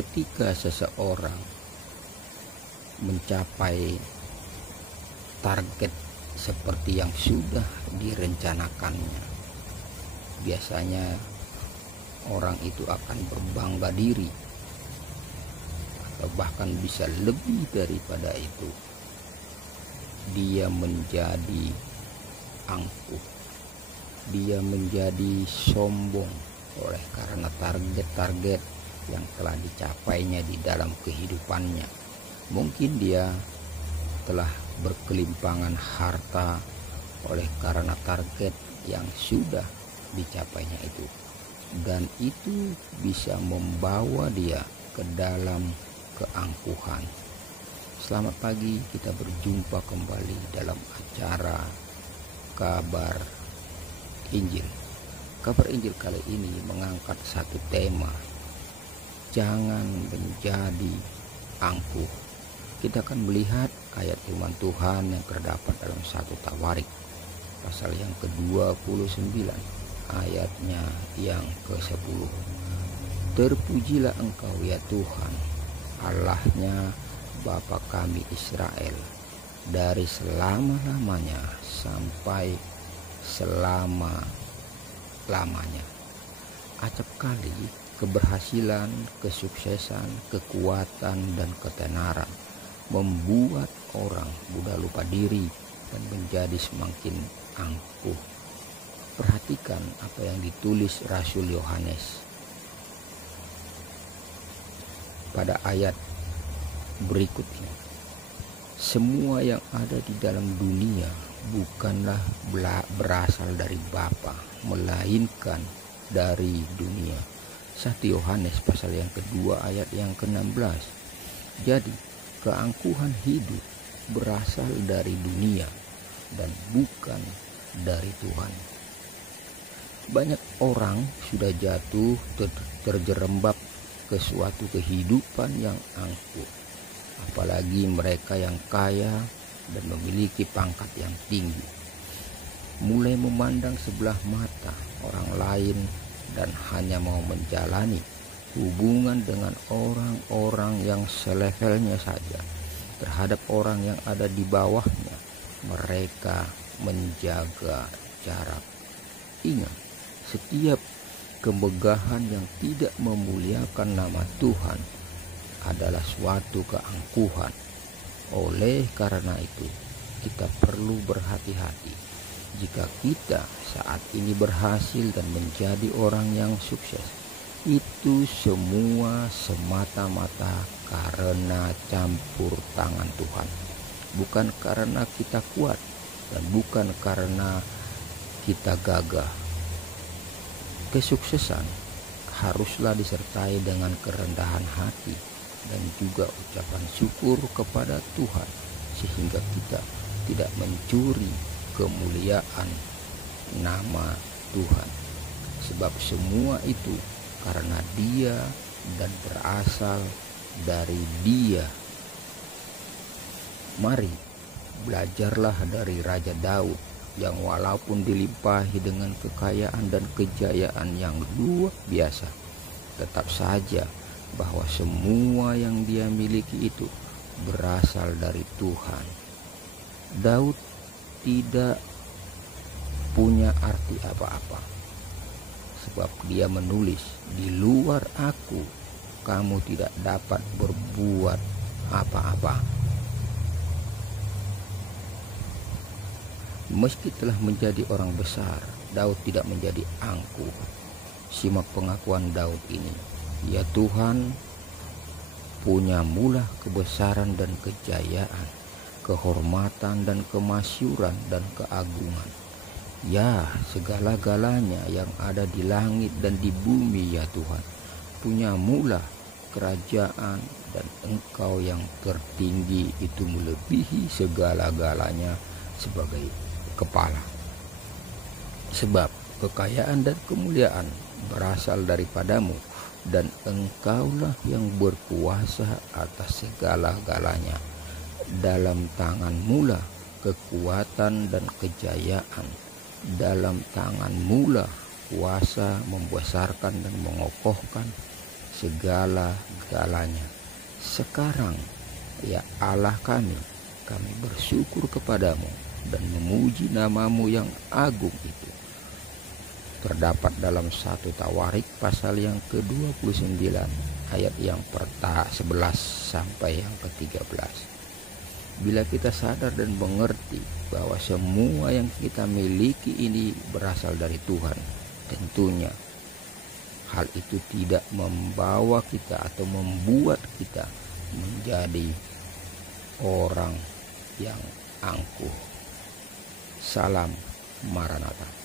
ketika seseorang mencapai target seperti yang sudah direncanakannya, biasanya orang itu akan berbangga diri, atau bahkan bisa lebih daripada itu. Dia menjadi angkuh, dia menjadi sombong oleh karena target-target yang telah dicapainya di dalam kehidupannya. Mungkin dia telah berkelimpangan harta oleh karena target yang sudah dicapainya itu, dan itu bisa membawa dia ke dalam keangkuhan. Selamat pagi, kita berjumpa kembali dalam acara Kabar Injil. Kabar Injil kali ini mengangkat satu tema, jangan menjadi angkuh. Kita akan melihat ayat firman Tuhan yang terdapat dalam 1 Tawarik pasal yang ke-29 ayatnya yang ke-10. Terpujilah Engkau ya Tuhan, Allahnya Bapa kami Israel, dari selama-lamanya sampai selama-lamanya. Acap kali keberhasilan, kesuksesan, kekuatan, dan ketenaran membuat orang mudah lupa diri dan menjadi semakin angkuh. Perhatikan apa yang ditulis Rasul Yohanes pada ayat berikutnya. Semua yang ada di dalam dunia bukanlah berasal dari Bapa, melainkan dari dunia. 1 Yohanes pasal yang kedua ayat yang ke-16. Jadi keangkuhan hidup berasal dari dunia dan bukan dari Tuhan. Banyak orang sudah jatuh terjerembab ke suatu kehidupan yang angkuh, apalagi mereka yang kaya dan memiliki pangkat yang tinggi. Mulai memandang sebelah mata orang lain dan hanya mau menjalani hubungan dengan orang-orang yang selevelnya saja. Terhadap orang yang ada di bawahnya, mereka menjaga jarak. Ingat, setiap kemegahan yang tidak memuliakan nama Tuhan adalah suatu keangkuhan. Oleh karena itu, kita perlu berhati-hati. Jika kita saat ini berhasil dan menjadi orang yang sukses, itu semua semata-mata karena campur tangan Tuhan, bukan karena kita kuat dan bukan karena kita gagah. Kesuksesan haruslah disertai dengan kerendahan hati dan juga ucapan syukur kepada Tuhan, sehingga kita tidak mencuri kemuliaan nama Tuhan, sebab semua itu karena Dia dan berasal dari Dia. Mari belajarlah dari Raja Daud yang walaupun dilimpahi dengan kekayaan dan kejayaan yang luar biasa, tetap saja bahwa semua yang dia miliki itu berasal dari Tuhan. Daud tidak punya arti apa-apa, sebab dia menulis, di luar aku kamu tidak dapat berbuat apa-apa. Meski telah menjadi orang besar, Daud tidak menjadi angkuh. Simak pengakuan Daud ini, ya Tuhan, punya mula kebesaran dan kejayaan, kehormatan dan kemasyuran dan keagungan. Ya, segala-galanya yang ada di langit dan di bumi ya Tuhan, punya mula kerajaan, dan Engkau yang tertinggi itu melebihi segala-galanya sebagai kepala. Sebab kekayaan dan kemuliaan berasal daripadamu, dan Engkaulah yang berkuasa atas segala-galanya. Dalam tangan-Mu lah kekuatan dan kejayaan, dalam tangan-Mu lah kuasa membesarkan dan mengokohkan. segala-galanya. Sekarang, ya Allah kami bersyukur kepadamu dan memuji namamu yang agung itu. Terdapat dalam 1 Tawarik pasal yang ke-29 ayat yang 11 sampai yang ke-13. Bila kita sadar dan mengerti bahwa semua yang kita miliki ini berasal dari Tuhan, tentunya hal itu tidak membawa kita atau membuat kita menjadi orang yang angkuh. Salam Maranatha.